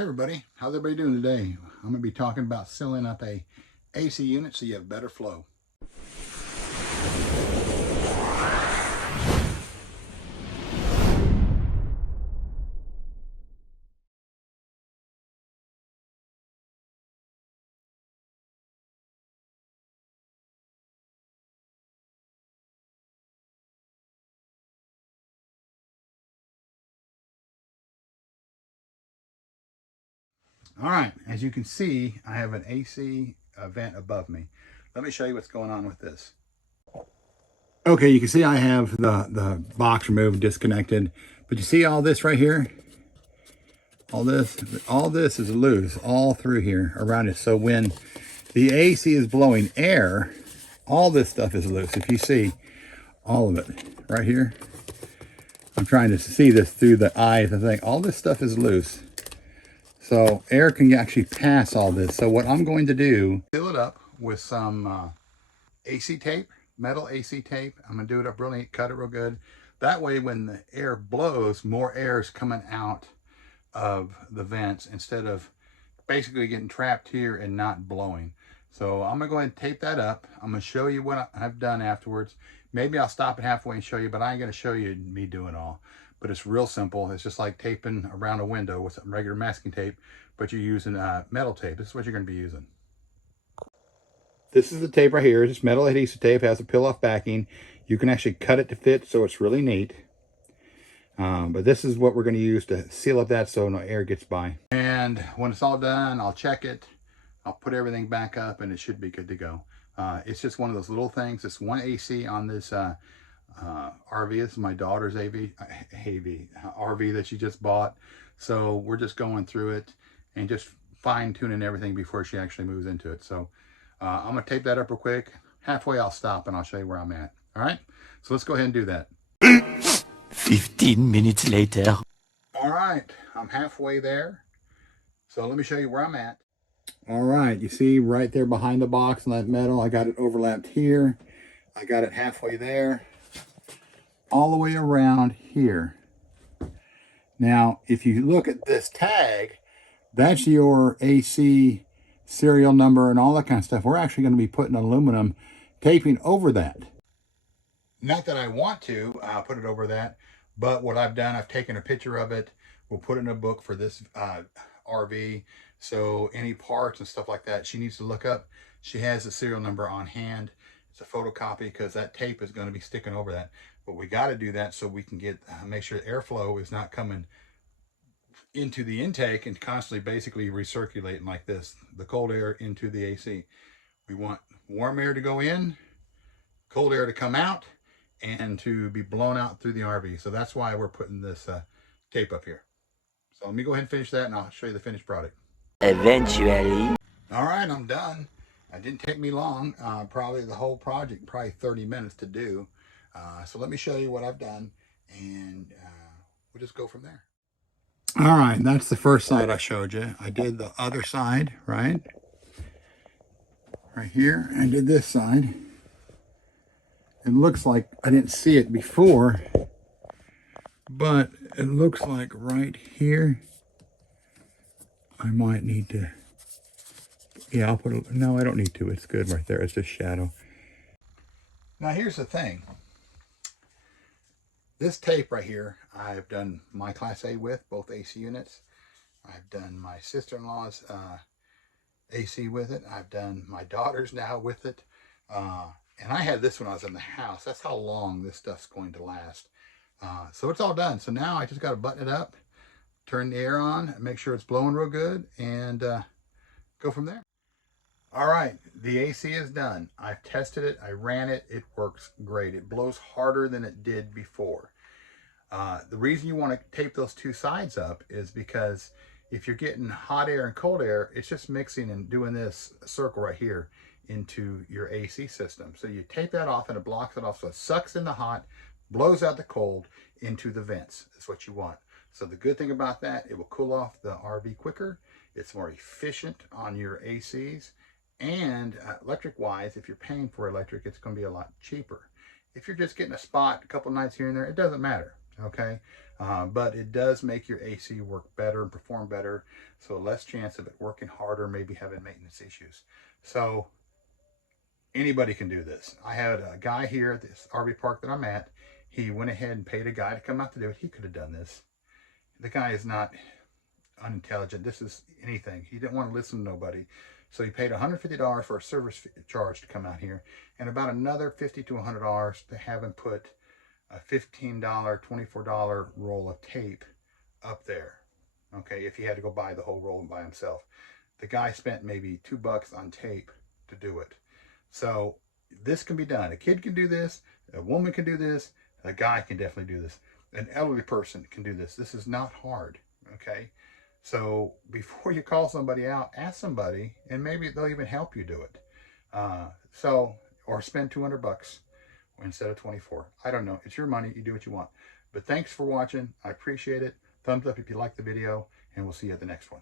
Hey everybody, how's everybody doing today? I'm going to be talking about sealing up a AC unit so you have better flow. Alright, as you can see, I have an AC vent above me. Let me show you what's going on with this. Okay, you can see I have the box removed, disconnected, but you see all this right here? All this is loose all through here around it. So when the AC is blowing air, all this stuff is loose. If you see all of it right here, I'm trying to see this through the eyes. I think all this stuff is loose. So air can actually pass all this. So what I'm going to do, fill it up with some AC tape, metal AC tape. I'm going to do it up really, cut it real good. That way when the air blows, more air is coming out of the vents instead of basically getting trapped here and not blowing. So I'm going to go ahead and tape that up. I'm going to show you what I've done afterwards. Maybe I'll stop it halfway and show you, but I ain't going to show you me doing all. But it's real simple. It's just like taping around a window with some regular masking tape, but you're using metal tape. This is what you're going to be using. This is the tape right here. It's metal adhesive tape. It has a peel-off backing. You can actually cut it to fit, so it's really neat. But this is what we're going to use to seal up that so no air gets by. And when it's all done, I'll check it. I'll put everything back up and it should be good to go. It's just one of those little things. It's one AC on this RV. This is my daughter's RV that she just bought. So we're just going through it and just fine tuning everything before she actually moves into it. So I'm going to tape that up real quick. Halfway I'll stop and I'll show you where I'm at. All right, so let's go ahead and do that. 15 minutes later. All right, I'm halfway there. So let me show you where I'm at. All right, you see right there behind the box on that metal, I got it overlapped here. I got it halfway there, all the way around here. Now, if you look at this tag, that's your AC serial number and all that kind of stuff. We're actually going to be putting aluminum taping over that. Not that I want to put it over that, but what I've done, I've taken a picture of it. We'll put it in a book for this RV. So any parts and stuff like that, she needs to look up. She has the serial number on hand. It's a photocopy because that tape is going to be sticking over that. But we got to do that so we can get make sure airflow is not coming into the intake and constantly basically recirculating like this, the cold air into the AC. We want warm air to go in, cold air to come out, and to be blown out through the RV. So that's why we're putting this tape up here. So let me go ahead and finish that and I'll show you the finished product. Eventually. All right, I'm done. It didn't take me long, probably the whole project, probably 30 minutes to do. So let me show you what I've done and we'll just go from there. All right, that's the first side I showed you. I did the other side, right? Right here, I did this side. It looks like I didn't see it before, but it looks like right here, I might need to, yeah, I'll put a, no, I don't need to. It's good right there. It's just shadow. Now here's the thing. This tape right here, I've done my Class A with, both AC units. I've done my sister-in-law's AC with it. I've done my daughter's now with it. And I had this when I was in the house. That's how long this stuff's going to last. So it's all done. So now I just got to button it up, turn the air on, make sure it's blowing real good, and go from there. All right, the AC is done. I've tested it. I ran it. It works great. It blows harder than it did before. The reason you want to tape those two sides up is because if you're getting hot air and cold air, it's just mixing and doing this circle right here into your AC system. So you tape that off and it blocks it off so it sucks in the hot, blows out the cold into the vents. That's what you want. So the good thing about that, it will cool off the RV quicker. It's more efficient on your ACs. And electric-wise, if you're paying for electric, it's going to be a lot cheaper. If you're just getting a spot a couple nights here and there, it doesn't matter, okay? But it does make your AC work better and perform better, so less chance of it working harder, maybe having maintenance issues. So anybody can do this. I had a guy here at this RV park that I'm at. He went ahead and paid a guy to come out to do it. He could have done this. The guy is not unintelligent. This is anything. He didn't want to listen to nobody. So he paid $150 for a service charge to come out here, and about another $50 to $100 to have him put a $15, $24 roll of tape up there. Okay, if he had to go buy the whole roll by himself. The guy spent maybe $2 on tape to do it. So this can be done. A kid can do this, a woman can do this, a guy can definitely do this. An elderly person can do this. This is not hard, okay? So before you call somebody out, ask somebody, and maybe they'll even help you do it. Or spend $200 instead of 24. I don't know. It's your money. You do what you want. But thanks for watching. I appreciate it. Thumbs up if you like the video, and we'll see you at the next one.